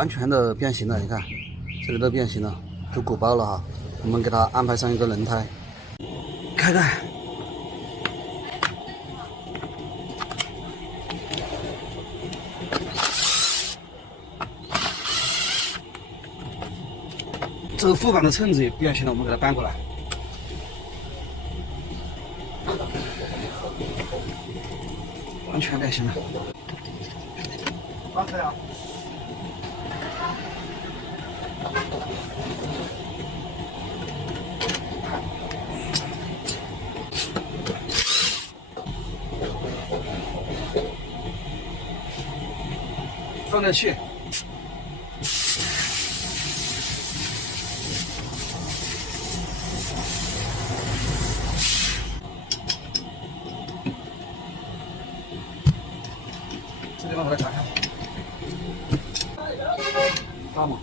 完全的变形了，你看，这里都变形了，都鼓包了哈。我们给它安排上一个轮胎，开开。这个副板的衬子也变形了，我们给它搬过来。完全变形了。放开啊！放电器。这地方把它打开。发嘛。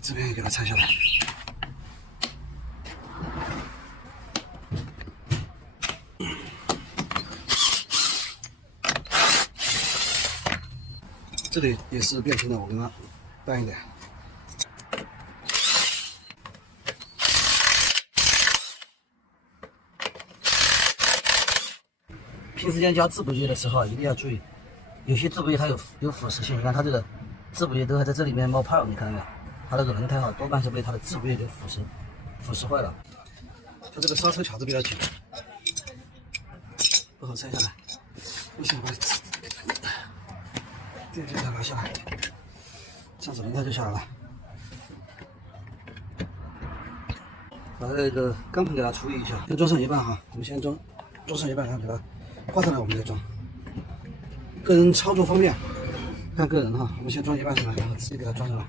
这边也给它拆下来。这里也是变形的，我给它淡一点。平时间加质补液的时候一定要注意，有些质补液它有腐蚀性，你看它这个质补液都还在这里面冒泡，你看到没有？它那个轮胎多半是被它的质补液给腐蚀坏了。它这个刹车卡子比较紧，不好拆下来。我想把电线给它拿下来，这样子轮胎就下来了。把这个钢盆给它处理一下，先装上一半哈，我们先装上一半，然后给它挂上来，我们再装。个人操作方便，看个人哈。我们先装一半上来，然后直接给它装上来。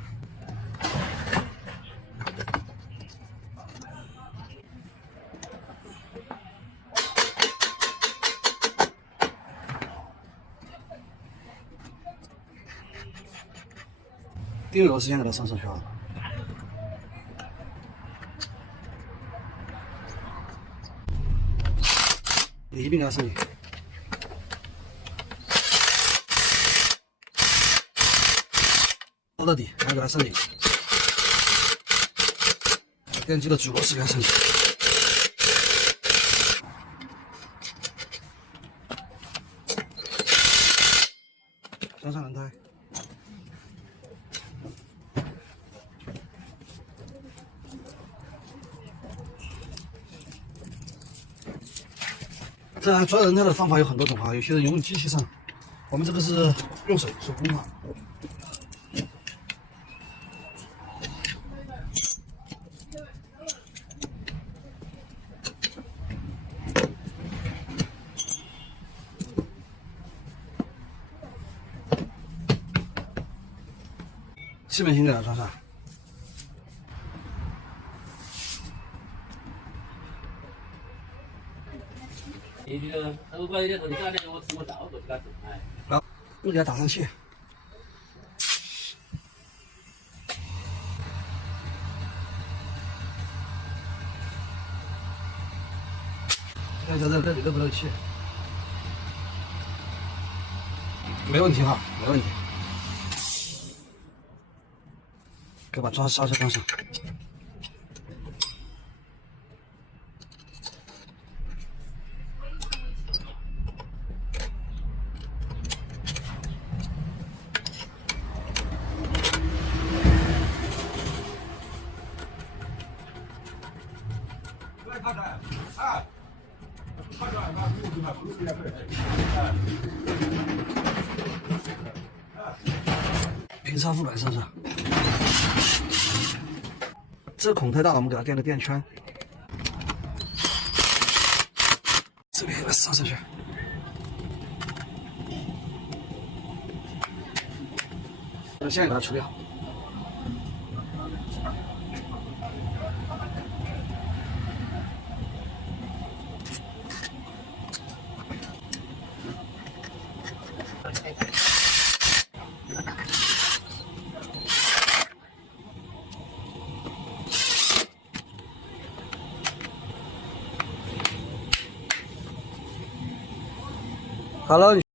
定位螺丝先给它上上去啊。一并给它上去。包到底，然后给它上去。电机的主螺丝给它上去。装上轮胎。这样装轮胎的方法有很多种啊，有些人用机器上，我们这个是用手工法。基本性给它装上。好，又给它打上去。看一下这里漏不漏气？没问题哈，没问题。给把刹车装上。平超500是不是？这孔太大了，我们给它垫个垫圈。这边给它撒上去。把线给它除掉。好了。